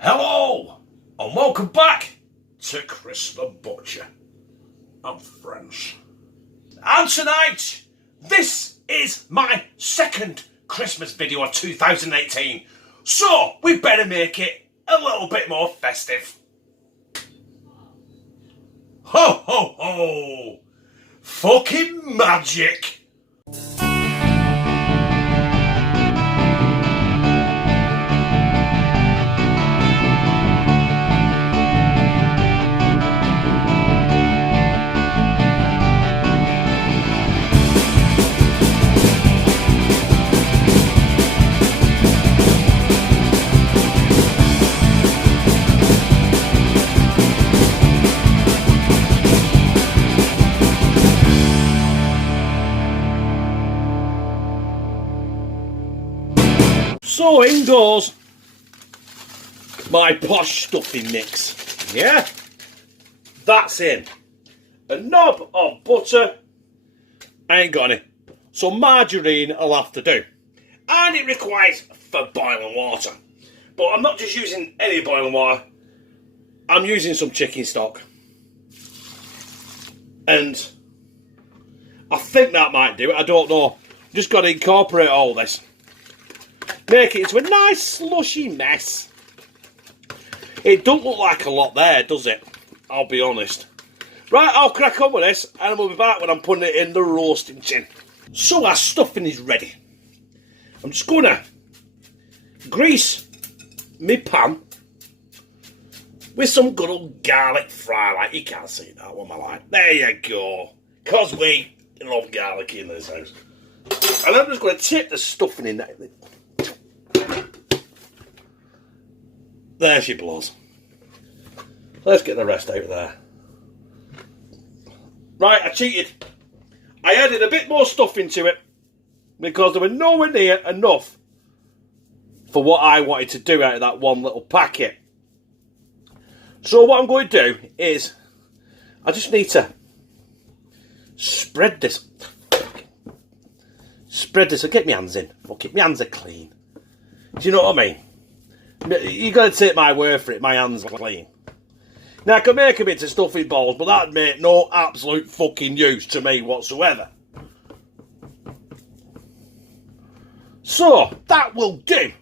Hello, and welcome back to Chris the Butcher and friends. And tonight, this is my second Christmas video of 2018, so we better make it a little bit more festive. Ho ho ho! Fucking magic! So in goes my posh stuffing mix. Yeah, that's in. A knob of butter. I ain't got any. So margarine I'll have to do. And it requires for boiling water. But I'm not just using any boiling water. I'm using some chicken stock. And I think that might do it. I don't know. Just got to incorporate all this. Make it into a nice slushy mess. It don't look like a lot there, does it? I'll be honest. Right, I'll crack on with this and we'll be back when I'm putting it in the roasting tin. So our stuffing is ready. I'm just going to grease my pan with some good old garlic fry. Like, you can't see that one, my like. There you go. Because we love garlic in this house. And I'm just going to tip the stuffing in there. There she blows. Let's get the rest out of there. Right, I cheated. I added a bit more stuff into it because there were nowhere near enough for what I wanted to do out of that one little packet. So what I'm going to do is I just need to spread this. Spread this. I'll get my hands in. Fuck it, my hands are clean. Do you know what I mean? You got to take my word for it, my hands are clean. Now, I can make a bit of stuffing balls, but that'd make no absolute fucking use to me whatsoever. So, that will do.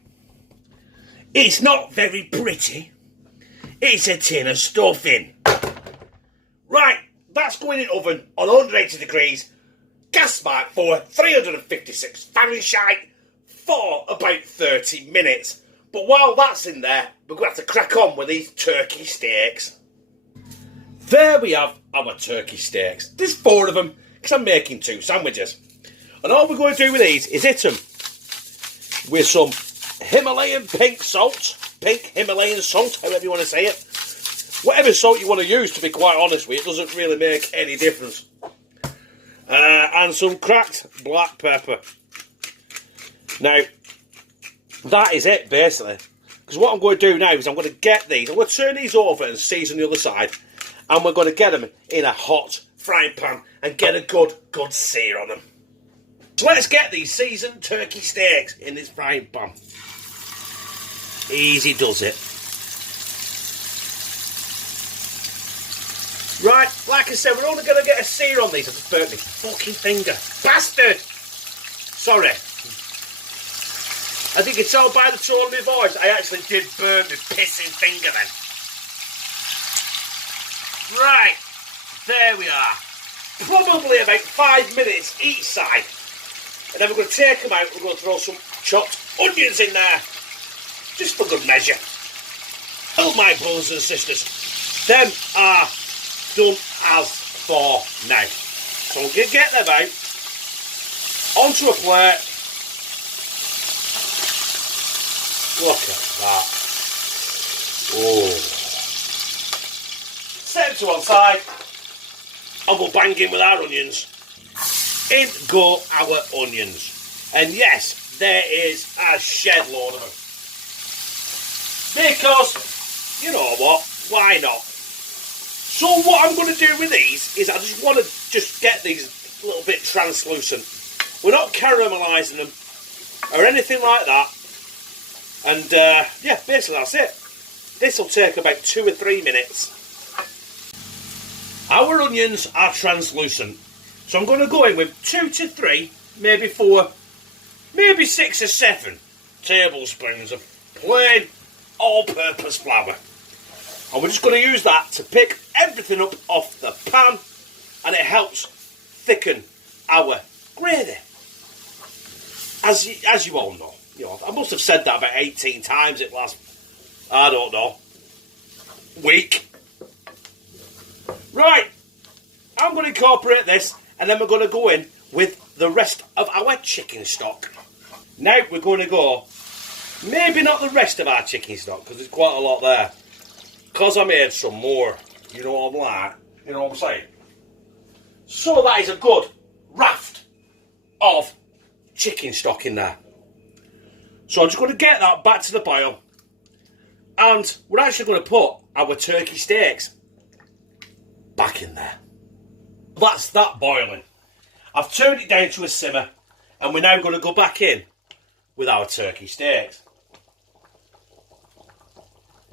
It's not very pretty. It's a tin of stuffing. Right, that's going in oven on 180 degrees, gas mark for 356 Fahrenheit for about 30 minutes. But while that's in there, we're going to have to crack on with these turkey steaks. There we have our turkey steaks. There's 4 of them, because I'm making 2 sandwiches. And all we're going to do with these is hit them with some Himalayan pink salt. Pink Himalayan salt, however you want to say it. Whatever salt you want to use, to be quite honest with you, it doesn't really make any difference. And some cracked black pepper. Now, that is it, basically. Because what I'm going to do now is I'm going to get these. I'm going to turn these over and season the other side. And we're going to get them in a hot frying pan and get a good sear on them. So let's get these seasoned turkey steaks in this frying pan. Easy does it. Right, like I said, we're only going to get a sear on these. I just burnt my fucking finger. Bastard! Sorry. As you can tell by the tone of my voice, I actually did burn my pissing finger then. Right, there we are. Probably about 5 minutes each side. And then we're going to take them out, we're going to throw some chopped onions in there. Just for good measure. Oh, my brothers and sisters. Them are done as for now. So we're going to get them out onto a plate. Look at that. Oh. Set them to one side. And we'll bang in with our onions. In go our onions. And yes, there is a shed load of them. Because, you know what, why not? So what I'm going to do with these is I just want to get these a little bit translucent. We're not caramelising them or anything like that. And yeah, basically that's it. This will take about 2 or 3 minutes. Our onions are translucent, so I'm going to go in with 2 to 3, maybe 4, maybe 6 or 7 tablespoons of plain all-purpose flour. And we're just going to use that to pick everything up off the pan, and it helps thicken our gravy. As you all know, I must have said that about 18 times it last, I don't know, week. Right, I'm going to incorporate this, and then we're going to go in with the rest of our chicken stock. Now we're going to go, maybe not the rest of our chicken stock, because there's quite a lot there. Because I made some more, you know what I'm like, you know what I'm saying? So that is a good raft of chicken stock in there. So I'm just going to get that back to the boil, and we're actually going to put our turkey steaks back in there. That's that boiling. I've turned it down to a simmer, and we're now going to go back in with our turkey steaks.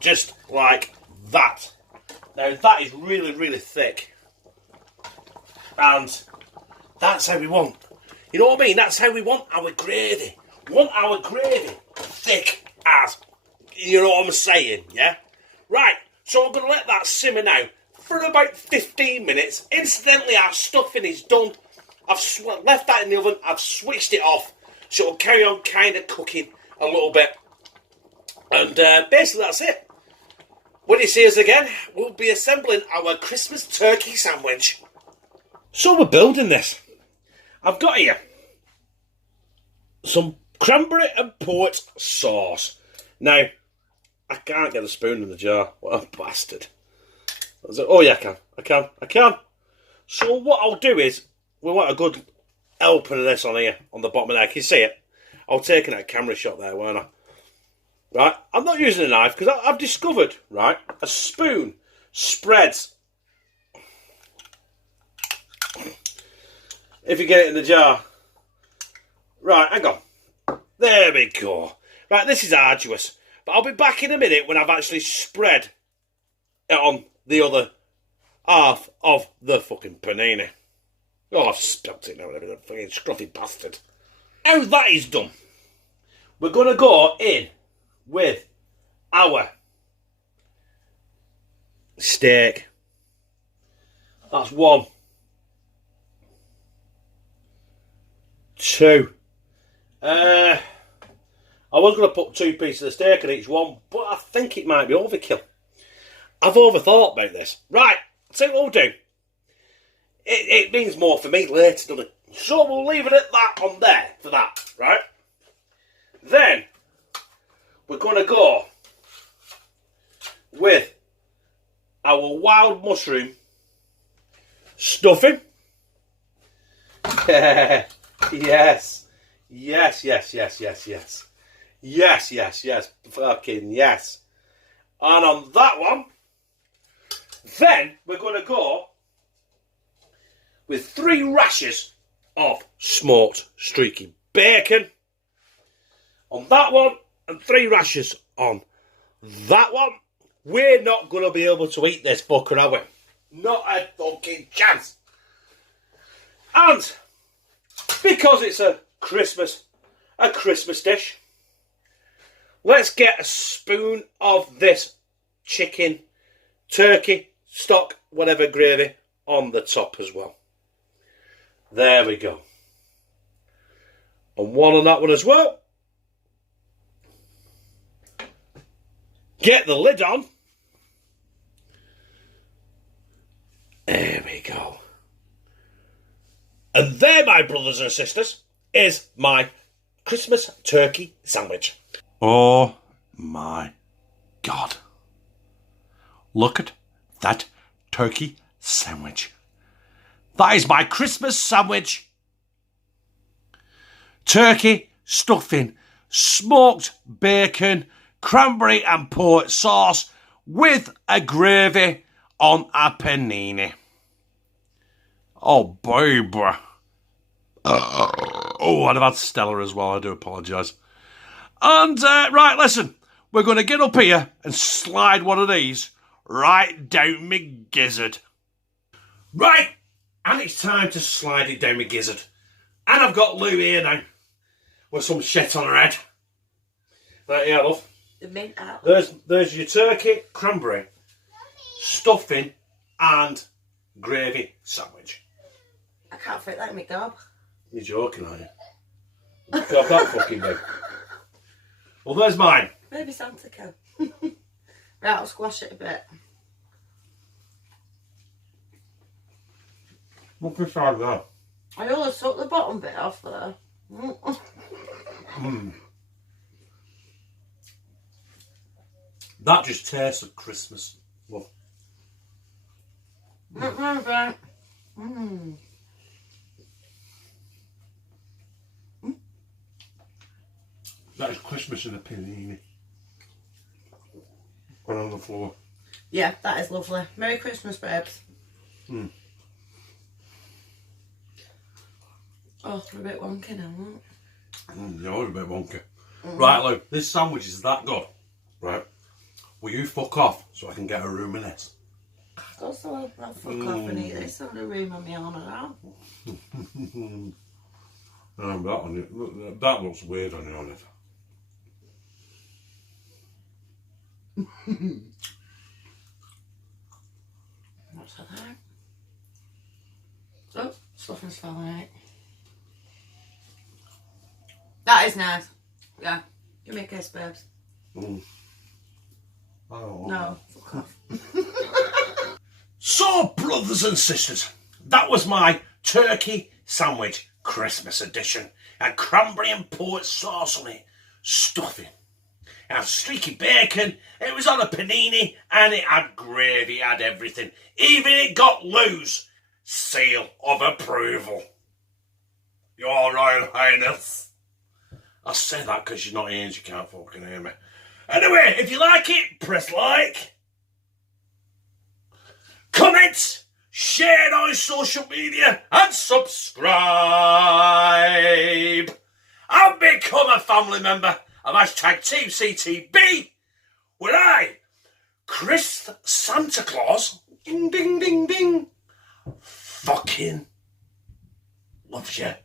Just like that. Now that is really, really thick. And that's how we want. You know what I mean? That's how we want our gravy. We want our gravy thick as, you know what I'm saying, yeah? Right, so I'm going to let that simmer now for about 15 minutes. Incidentally, our stuffing is done. I've left that in the oven. I've switched it off, so it'll carry on kind of cooking a little bit. And basically that's it. When you see us again, we'll be assembling our Christmas turkey sandwich. So we're building this. I've got here some cranberry and port sauce. Now, I can't get a spoon in the jar. What a bastard. Oh yeah, I can. So what I'll do is, we want a good helping of this on here, on the bottom of there. Can you see it? I'll take a camera shot there, won't I? Right, I'm not using a knife because I've discovered, right, a spoon spreads. If you get it in the jar. Right, hang on. There we go. Right, this is arduous. But I'll be back in a minute when I've actually spread it on the other half of the fucking panini. Oh, I've spilt it now and everything. Fucking scruffy bastard. Now that is done, we're going to go in with our steak. That's 1, 2. I was going to put 2 pieces of steak in each one, but I think it might be overkill. I've overthought about this. Right, so what we'll do. It means more for me later, doesn't it? So we'll leave it at that on there for that, right? Then we're going to go with our wild mushroom stuffing. Yes. Yes. Fucking yes. And on that one, then we're going to go with 3 rashers of smoked streaky bacon on that one, and 3 rashers on that one. We're not going to be able to eat this fucker, are we? Not a fucking chance. And because it's a Christmas dish, let's get a spoon of this chicken, turkey, stock, whatever gravy on the top as well. There we go. And 1 on that one as well. Get the lid on. There we go. And there, my brothers and sisters, is my Christmas turkey sandwich. Oh my God. Look at that turkey sandwich. That is my Christmas sandwich. Turkey, stuffing, smoked bacon, cranberry and port sauce with a gravy on a panini. Oh, baby. Oh, I'd have had Stella as well. I do apologise. And, right, listen. we're going to get up here and slide one of these right down my gizzard. Right, and it's time to slide it down my gizzard. And I've got Lou here now with some shit on her head. Right here, love. The mint out. There's your turkey, cranberry, stuffing, and gravy sandwich. I can't fit that in my gob. You're joking, aren't you? God, that fucking big. Well, there's mine. Maybe Santa can. Right, I'll squash it a bit. Look inside there. I always took the bottom bit off there. That just tastes of Christmas. Love. That is Christmas in a panini. And on the floor. Yeah, that is lovely. Merry Christmas, babes. Oh, we're a bit wonky now, aren't we? You're a bit wonky. Right, Lou, this sandwich is that good. Right. Will you fuck off so I can get a room in it? Also, I'll fuck off and eat this on the room on my own now. That looks weird on you, on it. What's that there? Oh, stuffing's falling out. That is nice. Yeah. Give me a kiss, babes. No, fuck off. So, brothers and sisters, that was my turkey sandwich Christmas edition. And cranberry and port sauce on it, stuffing. It had streaky bacon, it was on a panini, and it had gravy, it had everything. Even it got Lou's seal of approval. Your Royal Highness. I say that because you're not here and you can't fucking hear me. Anyway, if you like it, press like, comment, share it on social media, and subscribe. And become a family member of #TeamCTB, where I, Chris Santa Claus, ding ding ding ding, fucking loves you.